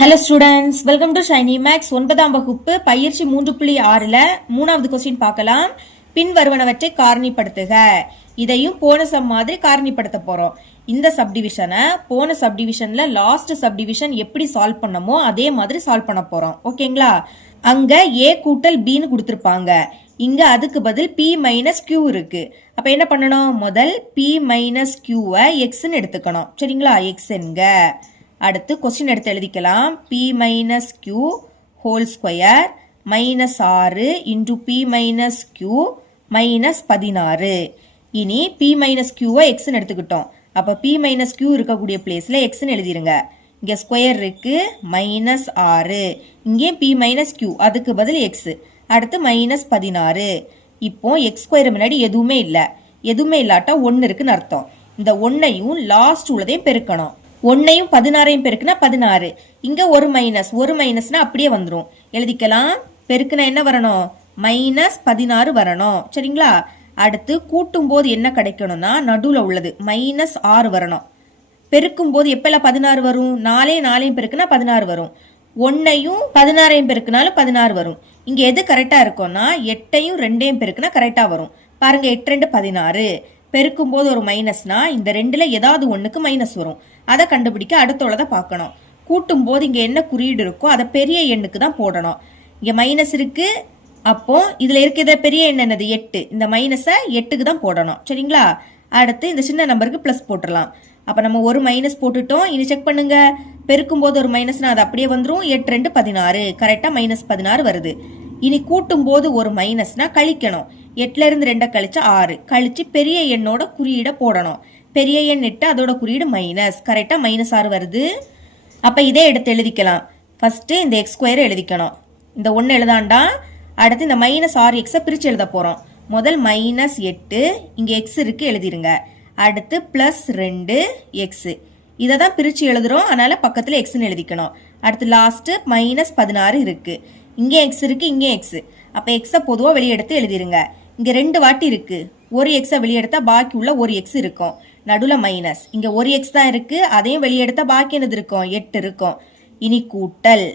Hello students welcome to Shiny Max ஒன்பதாம் வகுப்பு பயிற்சி மூன்று புள்ளி ஆறில் மூணாவது கொஸ்டின் பார்க்கலாம். பின் வருவனவற்றை காரணிப்படுத்துக. இதையும் போன சம் மாதிரி காரணிப்படுத்த போகிறோம் இந்த சப்டிவிஷனை போன சப்டிவிஷனில் லாஸ்ட் சப்டிவிஷன் எப்படி சால்வ் பண்ணமோ அதே மாதிரி சால்வ் பண்ண போகிறோம் ஓகேங்களா அங்கே ஏ கூட்டல் பின்னு கொடுத்துருப்பாங்க. இங்கே அதுக்கு பதில் பி மைனஸ் கியூ இருக்குது அப்போ என்ன பண்ணணும்? முதல் பி மைனஸ் கியூவை எக்ஸ்ன்னு எடுத்துக்கணும். சரிங்களா? எக்ஸ் என்க. அடுத்து கொஸ்டின் எடுத்து எழுதிக்கலாம். P minus Q whole square minus ஆறு into P minus Q minus பதினாறு. இனி பி மைனஸ் கியூவை எக்ஸ்ன்னு எடுத்துக்கிட்டோம். அப்போ பி மைனஸ் கியூ இருக்கக்கூடிய பிளேஸில் எக்ஸ்ன்னு எழுதிருங்க. இங்கே ஸ்கொயர் இருக்குது மைனஸ் ஆறு. இங்கே பி மைனஸ் கியூ அதுக்கு பதில் எக்ஸ் அடுத்து மைனஸ் பதினாறு. இப்போ எக்ஸ் ஸ்கொயர் முன்னாடி எதுவுமே இல்லை. எதுவுமே இல்லாட்டா ஒன்று இருக்குன்னு அர்த்தம். இந்த ஒன்றையும் லாஸ்ட் உள்ளதையும் பெருக்கணும். ஒன்னையும் பதினாறையும் பெருக்குனா பதினாறு. இங்க ஒரு மைனஸ் ஒரு மைனஸ்னா அப்படியே வந்துடும் எழுதிக்கலாம். பெருக்குனா என்ன வரணும்? மைனஸ் பதினாறு வரணும். சரிங்களா? அடுத்து கூட்டும் போது என்ன கிடைக்கணும்னா நடுவில் உள்ளது. மைனஸ் ஆறு வரணும். பெருக்கும் போது எப்பெல்லாம் பதினாறு வரும்? நாலே நாலையும் பெருக்குனா பதினாறு வரும். ஒன்னையும் பதினாறையும் பெருக்குனாலும் பதினாறு வரும். இங்க எது கரெக்டா இருக்கும்னா எட்டையும் ரெண்டையும் பெருக்குனா கரெக்டா வரும். பாருங்க எட்டு ரெண்டு பதினாறு. பெருக்கும் போது ஒரு மைனஸ்னா இந்த ரெண்டுல ஏதாவது ஒன்றுக்கு மைனஸ் வரும். அதை கண்டுபிடிக்க அடுத்தோளதை பார்க்கணும். கூட்டும் போது இங்கே என்ன குறியீடு இருக்கோ அதை பெரிய எண்ணுக்கு தான் போடணும். இங்கே மைனஸ் இருக்குது அப்போ இதில் இருக்கிற பெரிய எண் என்னது? எட்டு. இந்த மைனஸை எட்டுக்கு தான் போடணும். சரிங்களா? அடுத்து இந்த சின்ன நம்பருக்கு ப்ளஸ் போட்டுடலாம். அப்போ நம்ம ஒரு மைனஸ் போட்டுட்டோம். இனி செக் பண்ணுங்க. பெருக்கும் போது ஒரு மைனஸ்னா அது அப்படியே வந்துடும் எட்டு ரெண்டு பதினாறு. கரெக்டாக மைனஸ் பதினாறு வருது. இனி கூட்டும் போது ஒரு மைனஸ்னா கழிக்கணும். எட்டுல இருந்து ரெண்டை கழிச்சு ஆறு. கழிச்சு பெரிய எண்ணோட குறியீடை போடணும். பெரிய எண் எட்டு அதோட குறியீடு மைனஸ் கரெக்டாக மைனஸ் ஆறு வருது. அப்போ இதே எடுத்து எழுதிக்கலாம். ஃபஸ்ட்டு இந்த எக்ஸ் ஸ்கொயரை எழுதிக்கணும். இந்த ஒன்று எழுதாண்டா? அடுத்து இந்த மைனஸ் ஆறு எக்ஸை பிரித்து எழுத போகிறோம் முதல் மைனஸ் எட்டு இங்கே எக்ஸ் இருக்கு எழுதிருங்க. அடுத்து ப்ளஸ் ரெண்டு எக்ஸு இதை தான் பிரித்து எழுதுகிறோம் அதனால் பக்கத்தில் எக்ஸ்னு எழுதிக்கணும். அடுத்து லாஸ்ட்டு மைனஸ் பதினாறு இருக்குது இங்கே எக்ஸ் இருக்குது இங்கே எக்ஸு அப்போ எக்ஸை பொதுவாக வெளியே எடுத்து எழுதிருங்க. இங்கே ரெண்டு வாட்டி இருக்குது ஒரு எக்ஸை வெளியெடுத்தால் பாக்கி உள்ள ஒரு எக்ஸ் இருக்கும். நடுவில் மைனஸ் இங்கே ஒரு எக்ஸ் தான் இருக்குது அதையும் வெளியெடுத்தால் பாக்கி என்னது இருக்கும்? எட்டு இருக்கும். இனி கூட்டல்.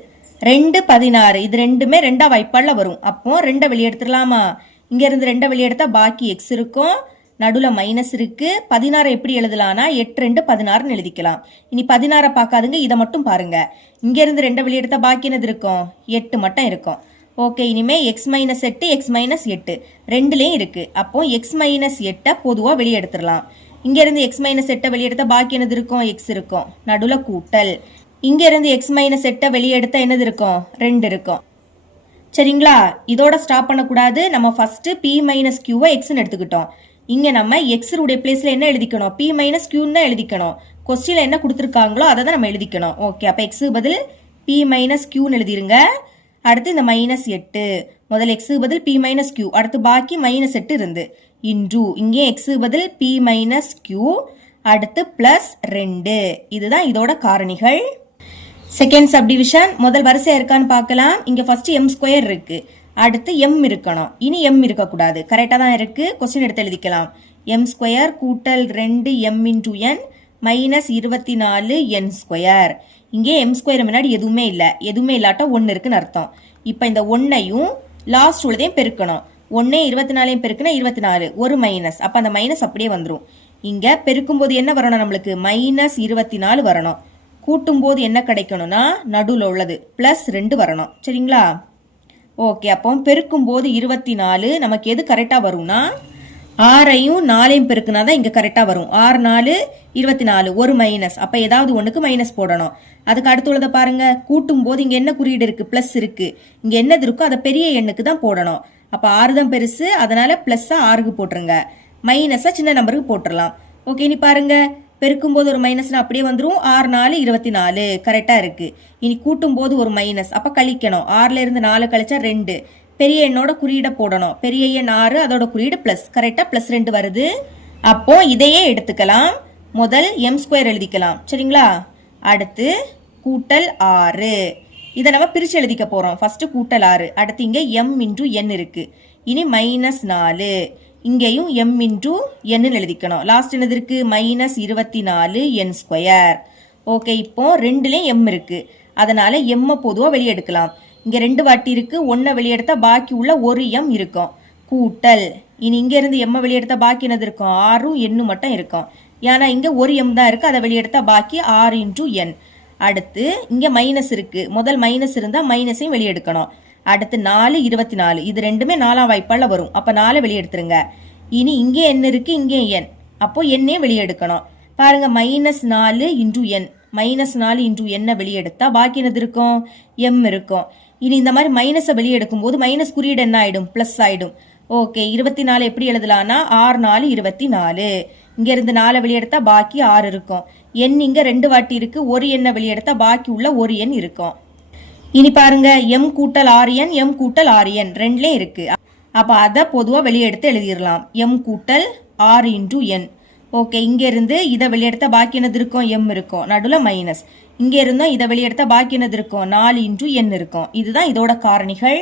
ரெண்டு பதினாறு. இது ரெண்டுமே ரெண்டா வாய்ப்பாடுல வரும். அப்போ ரெண்டை வெளியெடுத்துடலாமா? இங்க இருந்து ரெண்டை வெளியெடுத்தா பாக்கி எக்ஸ் இருக்கும். நடுவில் மைனஸ் இருக்குது பதினாறு எப்படி எழுதலாம்னா எட்டு ரெண்டு பதினாறுன்னு எழுதிக்கலாம். இனி பதினாறை பார்க்காதுங்க இதை மட்டும் பாருங்கள் இங்கேருந்து ரெண்டை வெளியெடுத்தா பாக்கி என்னது இருக்கும்? எட்டு மட்டும் இருக்கும். ஓகே இனிமே எக்ஸ் மைனஸ் எட்டு எக்ஸ் மைனஸ் எட்டு. ரெண்டுலேயும் இருக்குது அப்போ எக்ஸ் மைனஸ் எட்டை பொதுவாக வெளியே எடுத்துடலாம் இங்கேருந்து எக்ஸ் மைனஸ் எட்டை வெளியெடுத்தால் பாக்கி என்னது இருக்கும்? எக்ஸ் இருக்கும். நடுவில் கூட்டல். இங்கேருந்து எக்ஸ் மைனஸ் எட்டை வெளியே என்னது இருக்கும்? ரெண்டு இருக்கும். சரிங்களா? இதோட ஸ்டாப் பண்ணக்கூடாது. நம்ம ஃபஸ்ட்டு பி மைனஸ் கியூவை எக்ஸ்னு எடுத்துக்கிட்டோம். இங்கே நம்ம எக்ஸ் பிளேஸில் என்ன எழுதிக்கணும்? பி மைனஸ் கியூன்னு தான் எழுதிக்கணும். கொஸ்டினில் என்ன கொடுத்துருக்காங்களோ அதை தான் நம்ம எழுதிக்கணும். ஓகே அப்போ எக்ஸு பதில் பி மைனஸ் கியூன்னு எழுதிருங்க. அடுத்து இந்த மைனஸ் எட்டு. முதல் எக்ஸ் பதில் பி மைனஸ் கியூ அடுத்து பாக்கி மைனஸ் எட்டு இருந்து. இன்டூ இங்கே எக்ஸ் பதில் பி மைனஸ் கியூ அடுத்து பிளஸ் ரெண்டு. இதுதான் இதோட காரணிகள். செகண்ட் சப்டிவிஷன் முதல் வரிசை இருக்கான்னு பார்க்கலாம். இங்கே ஃபர்ஸ்ட் எம் ஸ்கொயர் இருக்கு. அடுத்து எம் இருக்கணும். இனி எம் இருக்கக்கூடாது. கரெக்டாக தான் இருக்கு. கொஸ்டின் எடுத்து எழுதிக்கலாம். எம் ஸ்கொயர் கூட்டல் ரெண்டு எம் இன்டூ என் மைனஸ் இருபத்தி நாலு என் ஸ்கொயர் இங்கே எம் ஸ்கொயர் முன்னாடி எதுவுமே இல்லை. எதுவுமே இல்லாட்டா ஒன்று இருக்குன்னு அர்த்தம். இப்போ இந்த ஒன்னையும் லாஸ்ட் உள்ளதையும் பெருக்கணும். ஒன்றே இருபத்தி நாலையும் பெருக்குன்னா இருபத்தி நாலு ஒரு மைனஸ் அப்போ அந்த மைனஸ் அப்படியே வந்துடும் இங்கே பெருக்கும்போது என்ன வரணும் நம்மளுக்கு? மைனஸ் இருபத்தி நாலு வரணும். கூட்டும்போது என்ன கிடைக்கணும்னா நடுவில் உள்ளது. ப்ளஸ் ரெண்டு வரணும். சரிங்களா? ஓகே அப்போ பெருக்கும்போது இருபத்தி நாலு நமக்கு எது கரெக்டாக வரும்னா ஆறையும் நாலையும் பெருக்குனா தான் இங்கே கரெக்டாக வரும். ஆறு நாலு இருபத்தி நாலு ஒரு மைனஸ் அப்போ ஏதாவது ஒன்றுக்கு மைனஸ் போடணும். அதுக்கு அடுத்து உள்ளதை பாருங்க. கூட்டும் போது இங்கே என்ன குறியீடு இருக்குது ப்ளஸ் இருக்குது இங்கே என்னது இருக்கோ அதை பெரிய எண்ணுக்கு தான் போடணும். அப்போ ஆறு தான் பெருசு அதனால ப்ளஸ்ஸாக ஆறுக்கு போட்டுருங்க. மைனஸாக சின்ன நம்பருக்கு போட்டுடலாம் ஓகே இனி பாருங்க. பெருக்கும் போது ஒரு மைனஸ்னா அப்படியே வந்துடும் ஆறு நாலு இருபத்தி நாலு. கரெக்டாக இருக்குது இனி கூட்டும் போது ஒரு மைனஸ் அப்போ கழிக்கணும். ஆறுலேருந்து நாலு கழிச்சா ரெண்டு. பெரிய எண்ணோட குறியீடை போடணும். பெரிய எண் ஆறு அதோட குறியீடு ப்ளஸ் கரெக்டாக ப்ளஸ் ரெண்டு வருது. அப்போ இதையே எடுத்துக்கலாம். முதல் எம் ஸ்கொயர் எழுதிக்கலாம். சரிங்களா? அடுத்து கூட்டல் ஆறு. இதை நம்ம பிரிச்சு எழுதிக்க போறோம். ஃபர்ஸ்ட் கூட்டல் ஆறு. அடுத்து இங்கே எம் இன்டூ என் இருக்கு. இனி மைனஸ் நாலு. இங்கேயும் எம் இன்டூ என்னு எழுதிக்கணும். லாஸ்ட் என்னது இருக்கு மைனஸ் இருபத்தி நாலு என் ஸ்கொயர் ஓகே இப்போ ரெண்டுலேயும் எம் இருக்கு. அதனால எம்மை பொதுவா வெளியே எடுக்கலாம் இங்க ரெண்டு வாட்டி இருக்கு. ஒன்றை வெளியெடுத்தா பாக்கி உள்ள ஒரு எம் இருக்கும். கூட்டல். இனி இங்க இருந்து எம்ம வெளியெடுத்தா பாக்கி என்னது இருக்கும்? ஆறும் எண்ணு மட்டும் இருக்கும். ஏன்னா இங்க ஒரு எம் தான் இருக்கு. அதை வெளியெடுத்தா பாக்கி ஆறு இன்டூ என் அடுத்து இங்கே மைனஸ் இருக்குது முதல் மைனஸ் இருந்தால் மைனஸையும் வெளியெடுக்கணும். அடுத்து நாலு இருபத்தி நாலு இது ரெண்டுமே நாலாம் வாய்ப்பால் வரும். அப்போ நாலு வெளியே எடுத்துருங்க இனி இங்கே என்ன இருக்குது இங்கே என் அப்போது எண்ணே வெளியெடுக்கணும். பாருங்கள் பாருங்க மைனஸ் நாலு இன்டூ என் மைனஸ் நாலு இன்டூ என்னை வெளியெடுத்தால் பாக்கி என்னது இருக்கும்? எம் இருக்கும். இனி இந்த மாதிரி மைனஸை வெளியெடுக்கும் போது மைனஸ் குறியீடு என்ன ஆகிடும் ப்ளஸ் ஆகிடும் ஓகே இருபத்தி நாலு எப்படி எழுதலாம்னா? ஆறு நாலு இருபத்தி நாலு இங்கேருந்து நாலு வெளியெடுத்தா பாக்கி ஆறு இருக்கும். எண் இங்கே ரெண்டு வாட்டி இருக்கு. ஒரு எண்ணை வெளியெடுத்தால் பாக்கி உள்ள ஒரு எண் இருக்கும். இனி பாருங்க எம் கூட்டல் ஆறு எண் எம் கூட்டல் ஆறு எண் ரெண்டுலேயும் இருக்கு. அப்போ அதை பொதுவாக வெளியெடுத்து எழுதிடலாம் எம் கூட்டல் ஆறு இன்டூ என் ஓகே இங்கேருந்து இதை வெளியெடுத்த பாக்கி என்னது இருக்கும்? எம் இருக்கும். நடுவில் மைனஸ் இங்கே இருந்தோம் இதை வெளியெடுத்த பாக்கி என்னது இருக்கும்? நாலு இன்டூ என் இருக்கும். இதுதான் இதோட காரணிகள்.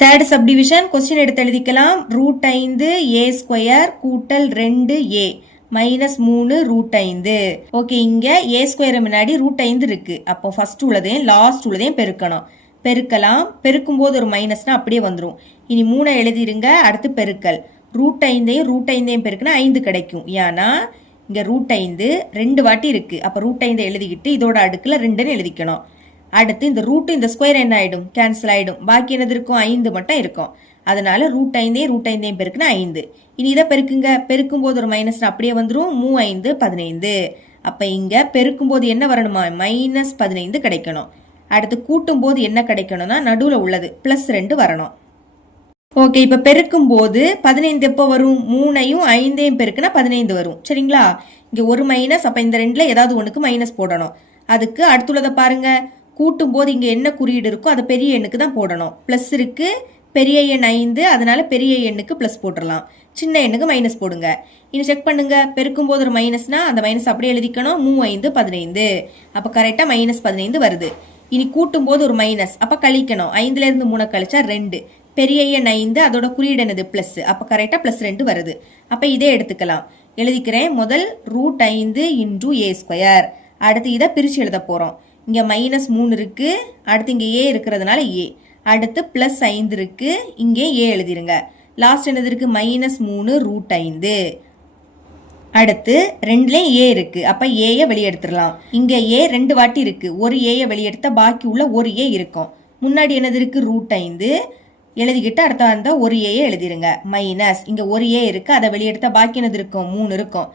தேர்ட் சப்டிவிஷன் கொஸ்டின் எடுத்து எழுதிக்கலாம். ரூட் ஐந்து ஏ ஸ்கொயர் கூட்டல் ரெண்டு ஏ மைனஸ் மூணு ரூட் ஐந்து. ஓகே இங்க ஏ ஸ்கொயர் முன்னாடி ரூட் ஐந்து இருக்கு. அப்போ ஃபர்ஸ்ட் உள்ளதையும் லாஸ்ட் உள்ளதையும் பெருக்கணும். பெருக்கலாம். பெருக்கும் போது ஒரு மைனஸ்னா அப்படியே வந்துடும் இனி மூணை எழுதிருங்க. அடுத்து பெருக்கல். ரூட் ஐந்தையும் ரூட் ஐந்தையும் பெருக்குனா ஐந்து கிடைக்கும். ஏன்னா இங்க ரூட் ஐந்து ரெண்டு வாட்டி இருக்கு. அப்ப ரூட் ஐந்தை எழுதிக்கிட்டு இதோட அடுக்கில் ரெண்டுன்னு எழுதிக்கணும். அடுத்து இந்த ரூட் இந்த ஸ்கொயர் என்ன ஆயிடும்? கேன்சல் ஆயிடும். பாக்கி என்னது இருக்கும்? ஐந்து மட்டும் இருக்கும். அதனால ரூட் ஐந்தே ரூட் ஐந்தையும் பெருக்குன்னா ஐந்து. இனி இதை பெருக்குங்க. பெருக்கும் போது ஒரு மைனஸ் அப்படியே வந்துடும் மூ ஐந்து பதினைந்து. அப்போ இங்கே பெருக்கும் போது என்ன வரணுமா? மைனஸ் பதினைந்து கிடைக்கணும். அடுத்து கூட்டும் போது என்ன கிடைக்கணும்னா நடுவில் உள்ளது. பிளஸ் ரெண்டு வரணும். ஓகே இப்போ பெருக்கும் போது பதினைந்து எப்போ வரும்? மூணையும் ஐந்தையும் பெருக்குன்னா பதினைந்து வரும். சரிங்களா? இங்கே ஒரு மைனஸ் அப்போ இந்த ரெண்டில் ஏதாவது ஒன்றுக்கு மைனஸ் போடணும். அதுக்கு அடுத்துள்ளதை பாருங்க. கூட்டும் போது இங்கே என்ன குறியீடு இருக்கோ அதை பெரிய எண்ணுக்கு தான் போடணும். ப்ளஸ் இருக்குது பெரிய எண் ஐந்து அதனால் பெரிய எண்ணுக்கு ப்ளஸ் போட்டுடலாம் சின்ன எண்ணுக்கு மைனஸ் போடுங்க. இனி செக் பண்ணுங்க. பெருக்கும் போது ஒரு மைனஸ்னா அந்த மைனஸ் அப்படியே எழுதிக்கணும். மூ ஐந்து பதினைந்து. அப்போ கரெக்டாக மைனஸ் பதினைந்து வருது. இனி கூட்டும் போது ஒரு மைனஸ் அப்போ கழிக்கணும். ஐந்துல இருந்து மூணு கழிச்சா ரெண்டு. பெரிய எண் ஐந்து அதோட குறியீடு என்னது? ப்ளஸ் அப்போ கரெக்டாக ப்ளஸ் ரெண்டு வருது. அப்போ இதே எடுத்துக்கலாம். எழுதிக்கிறேன். முதல் ரூட் ஐந்து இன்டூ ஏ ஸ்கொயர் அடுத்து இதை பிரிச்சு எழுத போகிறோம் இங்கே மைனஸ் மூணு இருக்குது அடுத்து இங்கே ஏ இருக்கிறதுனால ஏ அடுத்து ப்ளஸ் ஐந்து இருக்குது இங்கே ஏ எழுதிருங்க. லாஸ்ட் என்னது இருக்குது மைனஸ் மூணு ரூட் ஐந்து. அடுத்து ரெண்டுலேயும் ஏ இருக்குது அப்போ ஏயை வெளியெடுத்துடலாம். இங்கே ஏ ரெண்டு வாட்டி இருக்குது ஒரு ஏயை வெளியெடுத்தா பாக்கி உள்ள ஒரு ஏ இருக்கும். முன்னாடி என்னது இருக்குது ரூட் ஐந்து. எழுதிக்கிட்டு அடுத்த வந்தால் ஒரு ஏயை எழுதிருங்க. மைனஸ் இங்கே ஒரு ஏ இருக்குது அதை வெளியெடுத்தா பாக்கி என்னது இருக்கும்? மூணு இருக்கும்.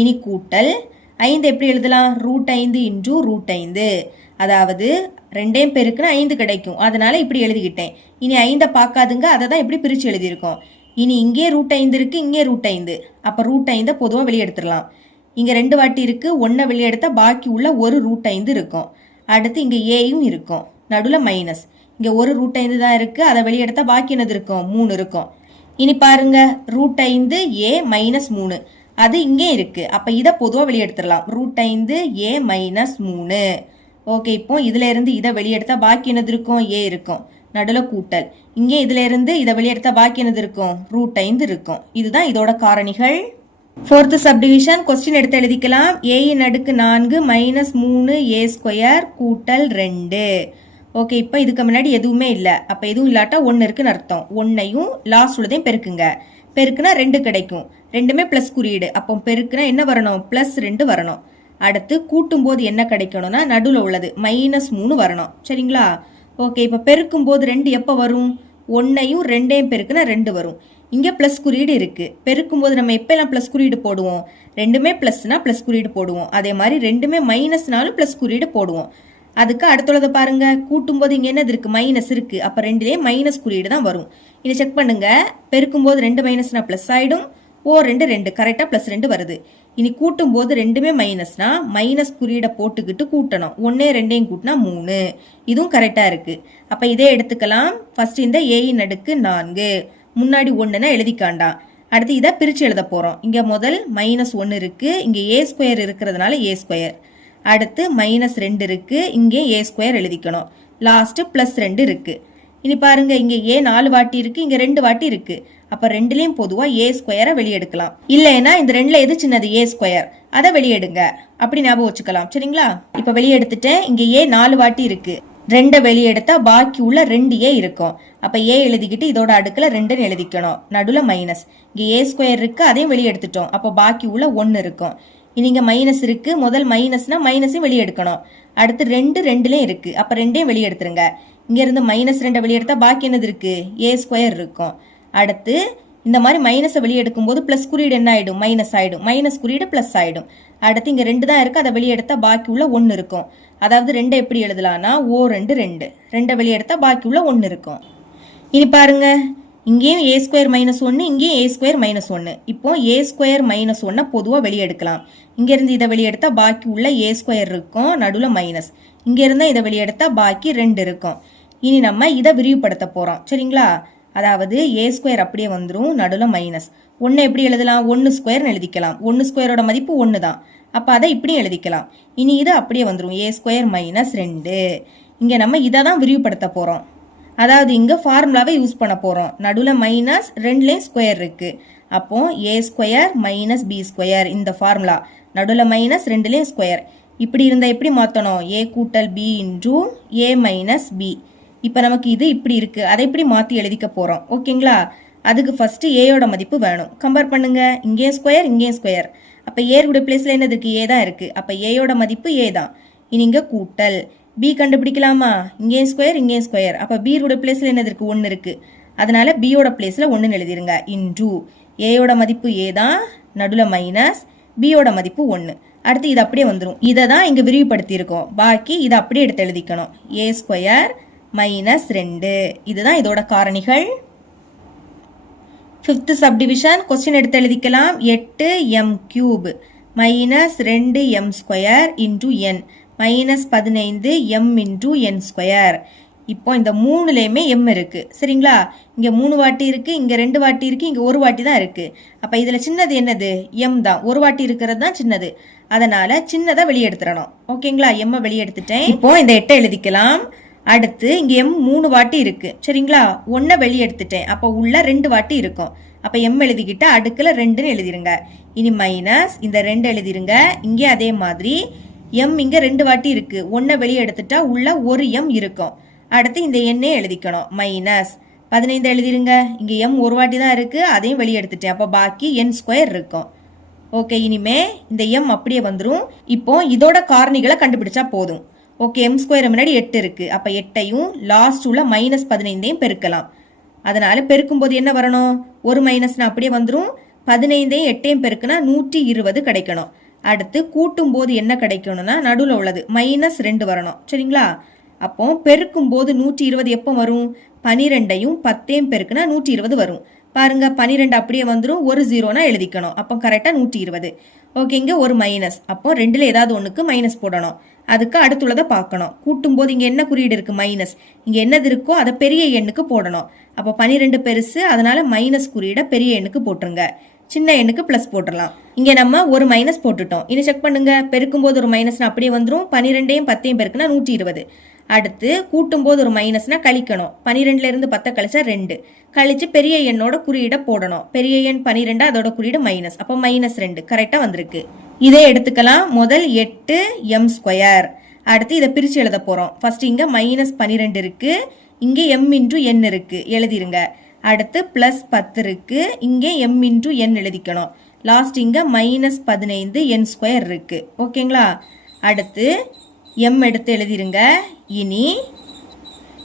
இனி கூட்டல். ஐந்து எப்படி எழுதலாம்? ரூட் ஐந்து இன்ட்ரூ ரூட் ஐந்து. அதாவது ரெண்டையும் பெருக்குன்னு ஐந்து கிடைக்கும். அதனால் இப்படி எழுதிக்கிட்டேன். இனி ஐந்தை பார்க்காதுங்க அதை தான் இப்படி பிரித்து எழுதியிருக்கோம். இனி இங்கே ரூட் ஐந்து இருக்குது இங்கே ரூட் ஐந்து. அப்போ ரூட் ஐந்தை பொதுவாக வெளியே எடுத்துடலாம். ரெண்டு வாட்டி இருக்குது ஒன்றை வெளியே எடுத்தால் பாக்கி உள்ள ஒரு ரூட் ஐந்து இருக்கும். அடுத்து இங்கே ஏயும் இருக்கும். நடுவில் மைனஸ் இங்கே ஒரு ரூட் ஐந்து தான் இருக்குது அதை வெளியே பாக்கி என்னது இருக்கும்? மூணு இருக்கும். இனி பாருங்க ரூட் ஐந்து ஏ மைனஸ் மூணு. அது இங்கே இருக்குது அப்போ இதை பொதுவாக வெளியே எடுத்துடலாம். ரூட் ஐந்து ஏ மைனஸ் மூணு. ஓகே இப்போ இதுல இருந்து இதை வெளியெடுத்தால் பாக்கி என்னது இருக்கும்? ஏ இருக்கும். நடுவில் கூட்டல். இங்கே இதுல இருந்து இதை வெளியெடுத்தால் பாக்கி என்னது இருக்கும்? ரூட் ஐந்து இருக்கும். இதுதான் இதோட காரணிகள். ஃபோர்த்து சப்டிவிஷன் கொஸ்டின் எடுத்து எழுதிக்கலாம். ஏயின் அடுக்கு நான்கு மைனஸ் மூணு ஏ ஸ்கொயர் கூட்டல் ரெண்டு. ஓகே இப்போ இதுக்கு முன்னாடி எதுவுமே இல்லை. அப்போ எதுவும் இல்லாட்டா ஒன்று இருக்குன்னு அர்த்தம். ஒன்றையும் லாஸ்ட் உள்ளதையும் பெருக்குங்க. பெருக்குனா ரெண்டு கிடைக்கும். ரெண்டுமே ப்ளஸ் குறியீடு. அப்போ பெருக்குனா என்ன வரணும்? ப்ளஸ் ரெண்டு வரணும். அடுத்து கூட்டும்போது என்ன கிடைக்கணும்னா நடுவில் உள்ளது. மைனஸ் மூணு வரணும். சரிங்களா? ஓகே இப்போ பெருக்கும் போது ரெண்டு எப்போ வரும்? ஒன்றையும் ரெண்டையும் பெருக்குனா ரெண்டு வரும். இங்கே ப்ளஸ் குறியீடு இருக்குது பெருக்கும் போது நம்ம எப்போல்லாம் ப்ளஸ் குறியீடு போடுவோம்? ரெண்டுமே ப்ளஸ்னால் ப்ளஸ் குறியீடு போடுவோம். அதே மாதிரி ரெண்டுமே மைனஸ்னாலும் ப்ளஸ் குறியீடு போடுவோம். அதுக்கு அடுத்துள்ளதை பாருங்க. கூட்டும்போது இங்கே என்னது இருக்குது மைனஸ் இருக்குது அப்போ ரெண்டுலேயே மைனஸ் குறியீடு தான் வரும். இதை செக் பண்ணுங்கள் பெருக்கும்போது ரெண்டு மைனஸ்னால் ப்ளஸ் ஆகிடும் ஓ ரெண்டு ரெண்டு. கரெக்டாக ப்ளஸ் ரெண்டு வருது. இனி கூட்டும் போது ரெண்டுமே மைனஸ்னா மைனஸ் குறியீடை போட்டுக்கிட்டு கூட்டணும். ஒன்றே ரெண்டையும் கூட்டினா மூணு. இதுவும் கரெக்டாக இருக்குது அப்போ இதே எடுத்துக்கலாம். ஃபஸ்ட் இந்த ஏயின் அடுக்கு நான்கு. முன்னாடி ஒன்றுனா எழுதிக்காண்டாம் அடுத்து இதை பிரித்து எழுத போகிறோம் இங்கே முதல் மைனஸ் ஒன்று இருக்குது இங்கே ஏ ஸ்கொயர் இருக்கிறதுனால ஏ ஸ்கொயர் அடுத்து மைனஸ் ரெண்டு இருக்குது இங்கே ஏ ஸ்கொயர் எழுதிக்கணும். லாஸ்ட்டு ப்ளஸ் ரெண்டு இருக்குது இது பாருங்க இங்க ஏ நாலு வாட்டி இருக்கு இங்க ரெண்டு வாட்டி இருக்கு. அப்ப ரெண்டுலயும் பொதுவா ஏ ஸ்கொயரை வெளியெடுக்கலாம். இல்லைன்னா இந்த ரெண்டுல எது சின்னது? A square. அதை வெளியெடுங்க. அப்படி ஞாபகம் வச்சுக்கலாம். சரிங்களா? இப்ப வெளியெடுத்துட்டேன். இங்கே இங்க ஏ நாலு வாட்டி இருக்கு. ரெண்டை வெளியெடுத்தா பாக்கி உள்ள ரெண்டு ஏ இருக்கும். அப்ப ஏ எழுதிக்கிட்டு இதோட அடுக்கில் ரெண்டுன்னு எழுதிக்கணும். நடுவில் மைனஸ் இங்க ஏ ஸ்கொயர் இருக்கு அதையும் வெளியெடுத்துட்டோம். அப்போ பாக்கி உள்ள ஒன்னு இருக்கும். இனிங்க மைனஸ் இருக்கு. முதல் மைனஸ்னா மைனஸையும் வெளியெடுக்கணும். அடுத்து ரெண்டு ரெண்டுலயும் இருக்கு. அப்ப ரெண்டையும் வெளியெடுத்துருங்க. இங்கேருந்து மைனஸ் ரெண்டை வெளியெடுத்தால் பாக்கி என்னது இருக்குது ஏ ஸ்கொயர் இருக்கும். அடுத்து இந்த மாதிரி மைனஸை வெளியே எடுக்கும்போது ப்ளஸ் குறியீடு என்ன ஆகிடும் மைனஸ் ஆகிடும் மைனஸ் குறியீடு ப்ளஸ் ஆயிடும். அடுத்து இங்கே ரெண்டு தான் இருக்குது அதை வெளியே பாக்கி உள்ள ஒன்று இருக்கும். அதாவது ரெண்டை எப்படி எழுதலாம்னா ஓ ரெண்டு ரெண்டு. ரெண்டை வெளியே எடுத்தால் பாக்கி உள்ள ஒன்று இருக்கும். இனி பாருங்க. இங்கேயும் ஏ ஸ்கொயர் மைனஸ் ஒன்று இங்கேயும் ஏ ஸ்கொயர் மைனஸ் ஒன்று இப்போ ஏ ஸ்கொயர் மைனஸ் ஒன்னை பொதுவாக வெளியே எடுக்கலாம் இங்கேருந்து இதை வெளியே பாக்கி உள்ள ஏ ஸ்கொயர் இருக்கும் நடுவில் மைனஸ் இங்கேருந்து இதை வெளியே பாக்கி ரெண்டு இருக்கும். இனி நம்ம இதை விரிவுபடுத்த போகிறோம் சரிங்களா? அதாவது ஏ ஸ்கொயர் அப்படியே வந்துடும் நடுவில் மைனஸ் ஒன்று எப்படி எழுதலாம்? ஒன்று ஸ்கொயர்னு எழுதிக்கலாம். ஒன்று ஸ்கொயரோட மதிப்பு ஒன்று தான் அப்போ அதை இப்படியும் எழுதிக்கலாம். இனி இது அப்படியே வந்துடும் ஏ ஸ்கொயர் மைனஸ் ரெண்டு. இங்கே நம்ம இதை தான் விரிவுபடுத்த போகிறோம் அதாவது இங்கே ஃபார்முலாவை யூஸ் பண்ண போகிறோம் நடுவில் மைனஸ் ரெண்டுலேயும் ஸ்கொயர் இருக்குது அப்போது A square minus B square இந்த ஃபார்முலா நடுவில் மைனஸ் ரெண்டுலேயும் ஸ்கொயர் இப்படி இருந்தால் எப்படி மாற்றணும் ஏ கூட்டல் B into A minus B இப்போ நமக்கு இது இப்படி இருக்குது அதை இப்படி மாற்றி எழுதிக்க போகிறோம் ஓகேங்களா? அதுக்கு ஃபஸ்ட்டு ஏயோட மதிப்பு வேணும். கம்பேர் பண்ணுங்கள் இங்கேயும் ஸ்கொயர் இங்கேயும் ஸ்கொயர் அப்போ ஏருடைய பிளேஸில் என்னது ஏ தான் இருக்குது அப்போ ஏயோட மதிப்பு ஏ தான். இனி இங்கே கூட்டல். பி கண்டுபிடிக்கலாமா? இங்கேயும் ஸ்கொயர் இங்கேயும் ஸ்கொயர் அப்போ பியோட பிளேஸில் என்னது இருக்குது ஒன்று இருக்குது அதனால் பியோட பிளேஸில் ஒன்றுன்னு எழுதிருங்க. இன்டூ ஏயோட மதிப்பு ஏ தான். நடுவில் மைனஸ் பியோட மதிப்பு ஒன்று அடுத்து இது அப்படியே வந்துடும் இதை தான் இங்கே விரிவுபடுத்தியிருக்கோம். பாக்கி இதை அப்படியே எடுத்து எழுதிக்கணும். ஏ ஸ்கொயர் மைனஸ் ரெண்டு. இதுதான் இதோட காரணிகள். ஃபிஃப்த் சப்டிவிஷன் கொஸ்டின் எடுத்து எழுதிக்கலாம். எட்டு எம் கியூப் மைனஸ் ரெண்டு M square into N minus பதினைந்து எம் இன்டூ என் ஸ்கொயர் இப்போ இந்த மூணுலேயுமே எம் இருக்குது சரிங்களா? இங்கே மூணு வாட்டி இருக்குது இங்கே ரெண்டு வாட்டி இருக்குது இங்கே ஒரு வாட்டி தான் இருக்குது அப்போ இதில் சின்னது என்னது? எம் தான். ஒரு வாட்டி இருக்கிறது தான் சின்னது. அதனால் சின்னதாக வெளியே எடுத்துடணும் ஓகேங்களா எம்மை வெளியே எடுத்துட்டேன் இப்போது இந்த எட்டை எழுதிக்கலாம். அடுத்து இங்கே எம் மூணு வாட்டி இருக்கு. சரிங்களா? ஒன்றை வெளியே எடுத்துட்டேன் அப்போ உள்ள ரெண்டு வாட்டி இருக்கும். அப்போ எம் எழுதிக்கிட்டு அடுக்கில் ரெண்டுன்னு எழுதிருங்க. இனி மைனஸ் இந்த ரெண்டு எழுதிருங்க. இங்கே அதே மாதிரி எம் இங்கே ரெண்டு வாட்டி இருக்கு. ஒன்றை வெளியே எடுத்துட்டா உள்ள ஒரு எம் இருக்கும். அடுத்து இந்த எண்ணே எழுதிக்கணும். மைனஸ் பதினைந்து எழுதிருங்க. இங்கே எம் ஒரு வாட்டி தான் இருக்குது அதையும் வெளியே எடுத்துட்டேன் அப்போ பாக்கி என் ஸ்கொயர் இருக்கும். ஓகே இனிமே இந்த எம் அப்படியே வந்துடும் இப்போ இதோட காரணிகளை கண்டுபிடிச்சா போதும். ஓகே எம் ஸ்கொயர் முன்னாடி எட்டு இருக்குது அப்போ எட்டையும் லாஸ்ட் உள்ள மைனஸ் பதினைந்தையும் பெருக்கலாம். அதனால் பெருக்கும்போது என்ன வரணும்? ஒரு மைனஸ்னா அப்படியே வந்துடும் பதினைந்தையும் எட்டையும் பெருக்குனா நூற்றி இருபது கிடைக்கணும். அடுத்து கூட்டும் போது என்ன கிடைக்கணும்னா நடுவில் உள்ளது. மைனஸ் ரெண்டு வரணும். சரிங்களா? அப்போ பெருக்கும் போது நூற்றி இருபது எப்போ வரும்? பனிரெண்டையும் பத்தையும் பெருக்குனா நூற்றி இருபது வரும். பாருங்க பனிரெண்டு அப்படியே வந்துடும் ஒரு ஜீரோனா எழுதிக்கணும். அப்போ கரெக்டாக நூற்றி இருபது. ஓகே இங்கே ஒரு மைனஸ் அப்போ ரெண்டில் ஏதாவது ஒன்றுக்கு மைனஸ் போடணும். அதுக்கு அடுத்துள்ளதை பார்க்கணும். கூட்டும் போது இங்கே என்ன குறியீடு இருக்குது மைனஸ் இங்கே என்னது இருக்கோ அதை பெரிய எண்ணுக்கு போடணும். அப்போ பனிரெண்டு பெருசு அதனால் மைனஸ் குறியீடை பெரிய எண்ணுக்கு போட்டுருங்க. சின்ன எண்ணுக்கு ப்ளஸ் போட்டுடலாம் இங்கே நம்ம ஒரு மைனஸ் போட்டுட்டோம். இனி செக் பண்ணுங்க. பெருக்கும் போது ஒரு மைனஸ்னால் அப்படியே வந்துடும் பனிரெண்டையும் பத்தையும் பெருக்குனா நூற்றி இருபது. அடுத்து கூட்டும்போது ஒரு மைனஸ்னா கழிக்கணும். பனிரெண்டுல இருந்து பத்தை கழிச்சா ரெண்டு. கழிச்சு பெரிய எண்ணோட குறியீடை போடணும். பெரிய எண் பனிரெண்டு அதோட குறியீடு மைனஸ் அப்போ மைனஸ் ரெண்டு. கரெக்டாக வந்திருக்கு. இதே எடுத்துக்கலாம். முதல் எட்டு எம் ஸ்கொயர் அடுத்து இதை பிரித்து எழுத போகிறோம் ஃபர்ஸ்ட் இங்கே மைனஸ் பன்னிரெண்டு இருக்குது இங்கே எம் இன்ட்ரு என் இருக்குது எழுதிருங்க. அடுத்து ப்ளஸ் பத்து இருக்குது இங்கே எம் இன்ட்ரு என் எழுதிக்கணும். லாஸ்ட் இங்கே மைனஸ் பதினைந்து என் ஸ்கொயர் இருக்குது ஓகேங்களா அடுத்து எம் எடுத்து எழுதிருங்க. இனி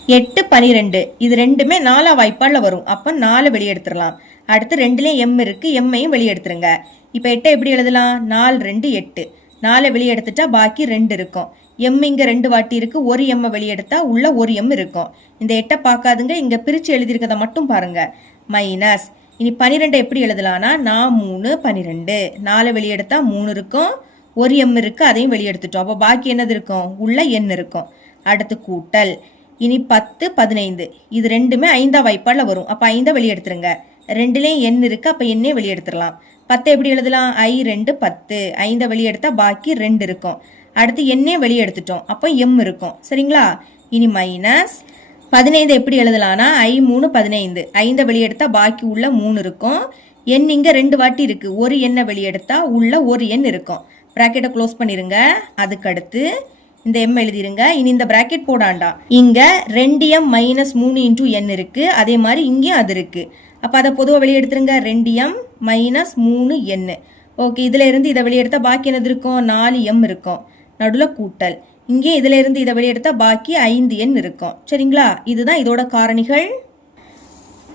எட்டு பனிரெண்டு. இது ரெண்டுமே நாலா வாய்ப்பாடில் வரும். அப்போ நாலு வெளியே எடுத்துடலாம் அடுத்து ரெண்டுலேயும் எம் இருக்குது எம்மையும் வெளியே எடுத்துருங்க இப்போ எட்டை எப்படி எழுதலாம்? நாலு ரெண்டு எட்டு. நாலை வெளியெடுத்துட்டா பாக்கி ரெண்டு இருக்கும். எம் இங்கே ரெண்டு வாட்டி இருக்குது ஒரு எம்மை வெளியே உள்ள ஒரு எம் இருக்கும். இந்த எட்டை பார்க்காதுங்க. இங்கே பிரித்து எழுதியிருக்கதை மட்டும் பாருங்க. மைனஸ். இனி பனிரெண்டை எப்படி எழுதலாம்னா நான் மூணு பனிரெண்டு. நாலு வெளியே மூணு இருக்கும். ஒரு எம் இருக்குது அதையும் வெளியே எடுத்துட்டோம். அப்போ பாக்கி என்னது இருக்கும்? உள்ள எண் இருக்கும். அடுத்து கூட்டல். இனி பத்து பதினைந்து. இது ரெண்டுமே ஐந்தா வாய்ப்பாடில் வரும். அப்போ ஐந்தை வெளியே எடுத்துருங்க. ரெண்டுலேயும் எண் இருக்கு அப்போ எண்ணே வெளியே எடுத்துடலாம். பத்து எப்படி எழுதலாம்? ஐ ரெண்டு பத்து. ஐந்தை வெளியே எடுத்தால் பாக்கி ரெண்டு இருக்கும். அடுத்து எண்ணே வெளியே எடுத்துட்டோம். அப்போ எம் இருக்கும். சரிங்களா? இனி மைனஸ் பதினைந்து எப்படி எழுதலாம்னா ஐ மூணு பதினைந்து. ஐந்தை வெளியெடுத்தால் பாக்கி உள்ள மூணு இருக்கும். எண் இங்கே ரெண்டு வாட்டி இருக்குது ஒரு எண்ணை வெளியெடுத்தால் உள்ள ஒரு எண் இருக்கும். ப்ராக்கெட்டை க்ளோஸ் பண்ணிடுங்க அதுக்கடுத்து இந்த எம் எழுதிருங்க. இனி இந்த ப்ராக்கெட் போடாண்டா. இங்கே ரெண்டு எம் மைனஸ் மூணு இன்டூ என் இருக்குது அதே மாதிரி இங்கேயும் அது இருக்குது அப்போ அதை பொதுவாக வெளியெடுத்துருங்க ரெண்டு எம் மைனஸ் மூணு என் ஓகே இதுல இருந்து இதை வெளியெடுத்தால் பாக்கி என்னது இருக்கும்? நாலு எம் இருக்கும். நடுவில் கூட்டல். இங்கே இதுல இருந்து இதை வெளியெடுத்தால் பாக்கி ஐந்து எண் இருக்கும். சரிங்களா? இதுதான் இதோட காரணிகள்.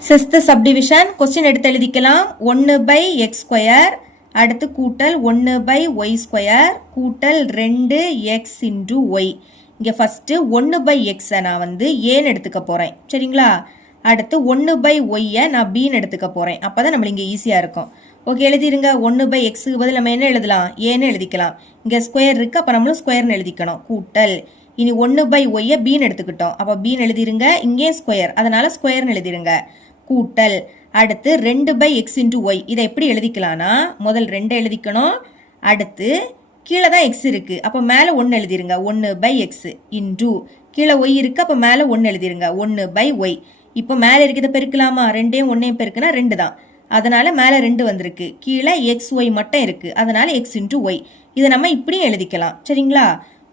சிக்ஸ்த் சப்டிவிஷன் கொஸ்டின் எடுத்து எழுதிக்கலாம். ஒன்று பை எக்ஸ் ஸ்கொயர் அடுத்து கூட்டல் ஒன்று பை ஒய் ஸ்கொயர் கூட்டல் ரெண்டு எக்ஸ் இன்டு ஒய் இங்கே ஃபஸ்ட்டு ஒன்று பை எக்ஸை நான் வந்து ஏன்னு எடுத்துக்க போகிறேன் சரிங்களா? அடுத்து ஒன்று பை ஒய்யை நான் பின்னு எடுத்துக்க போகிறேன் அப்போ தான் நம்மளுக்கு இங்கே ஈஸியாக இருக்கும். ஓகே எழுதிருங்க. ஒன்று பை எக்ஸுக்கு பதில் நம்ம என்ன எழுதலாம்? ஏன்னு எழுதிக்கலாம். இங்கே ஸ்கொயர் இருக்குது அப்போ நம்மளும் ஸ்கொயர்னு எழுதிக்கணும். கூட்டல். இனி ஒன்று பை ஒய்யை பின்னு எடுத்துக்கிட்டோம். அப்போ பின்னு எழுதிருங்க. இங்கே ஸ்கொயர் அதனால் ஸ்கொயர்னு எழுதிருங்க. கூட்டல். அடுத்து ரெண்டு பை எக்ஸ் இன்டு ஒய் இதை எப்படி எழுதிக்கலாம்னா முதல் ரெண்டை எழுதிக்கணும் அடுத்து கீழே தான் எக்ஸ் இருக்குது அப்போ மேலே ஒன்று எழுதிருங்க. ஒன்று பை எக்ஸ் இன்டு கீழே ஒய் இருக்குது அப்போ மேலே ஒன்று எழுதிருங்க. ஒன்று பை ஒய் இப்போ மேலே இருக்கிறத பெருக்கலாமா? ரெண்டையும் ஒன்றையும் பெருக்குனா ரெண்டு தான். அதனால் மேலே ரெண்டு வந்திருக்கு. கீழே எக்ஸ் ஒய் மட்டும் இருக்குது அதனால் எக்ஸ் இன்ட்டு ஒய் இதை நம்ம இப்படியும் எழுதிக்கலாம். சரிங்களா?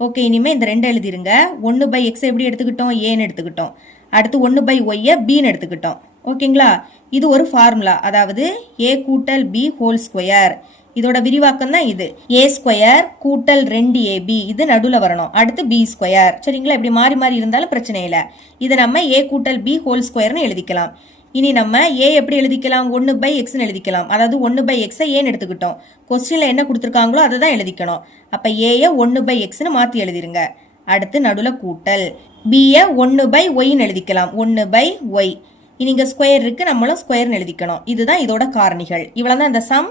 ஓகே இனிமேல் இந்த ரெண்டு எழுதிருங்க. ஒன்று பை எக்ஸ் எப்படி எடுத்துக்கிட்டோம்? ஏன்னு எடுத்துக்கிட்டோம். அடுத்து ஒன்று பை ஒய்யை பின்னு எடுத்துக்கிட்டோம். ஓகேங்களா? இது ஒரு ஃபார்முலா அதாவது ஏ கூட்டல் பி ஹோல் ஸ்கொயர் இதோட விரிவாக்கம் தான் இது. ஏ ஸ்கொயர் கூட்டல் ரெண்டு ஏபி இது நடுவில் வரணும். அடுத்து பி ஸ்கொயர் சரிங்களா? இப்படி மாறி மாறி இருந்தாலும் பிரச்சனை இல்லை. இதை நம்ம ஏ கூட்டல் பி ஹோல் ஸ்கொயர்னு எழுதிக்கலாம். இனி நம்ம ஏ எப்படி எழுதிக்கலாம்? ஒன்று பை எக்ஸ்னு எழுதிக்கலாம். அதாவது ஒன்று பை எக்ஸை ஏன்னு எடுத்துக்கிட்டோம். கொஸ்டினில் என்ன கொடுத்துருக்காங்களோ அதை தான் எழுதிக்கணும். அப்போ ஏயை ஒன்று பை எக்ஸ்னு மாற்றி எழுதிருங்க. அடுத்து நடுவில் கூட்டல். பிஏ ஒன்று பை ஒய்னு எழுதிக்கலாம். ஒன்று பை ஒய் இனி இங்கே ஸ்கொயர் இருக்கு நம்மளும் ஸ்கொயர்னு எழுதிக்கணும். இதுதான் இதோட காரணிகள். இவ்வளோ தான் இந்த சம்